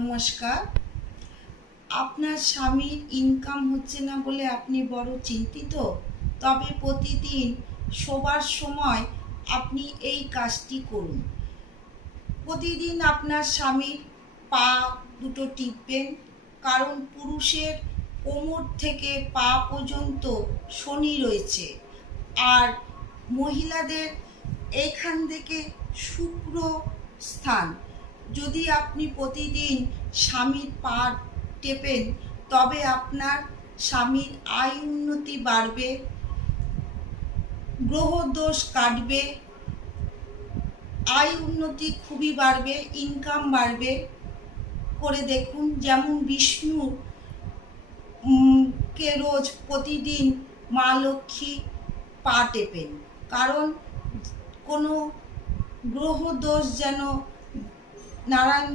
নমস্কার। আপনার স্বামীর ইনকাম হচ্ছে না বলে আপনি বড় চিন্তিত। তবে প্রতিদিন শোবার সময় আপনি এই কাজটি করুন। প্রতিদিন আপনার স্বামীর পা দুটো টিপবেন, কারণ পুরুষের কোমর থেকে পা পর্যন্ত শনি রয়েছে, আর মহিলাদের এইখান থেকে শুক্র স্থান। যদি আপনি প্রতিদিন স্বামীর পা টেপেন, তবে আপনার স্বামীর আয় উন্নতি বাড়বে, গ্রহ দোষ কাটবে, আয় উন্নতি খুবই বাড়বে, ইনকাম বাড়বে। করে দেখুন। যেমন বিষ্ণু কে রোজ প্রতিদিন মা লক্ষ্মী পা টেপেন, কারণ কোনো গ্রহ দোষ যেন নারায়ণ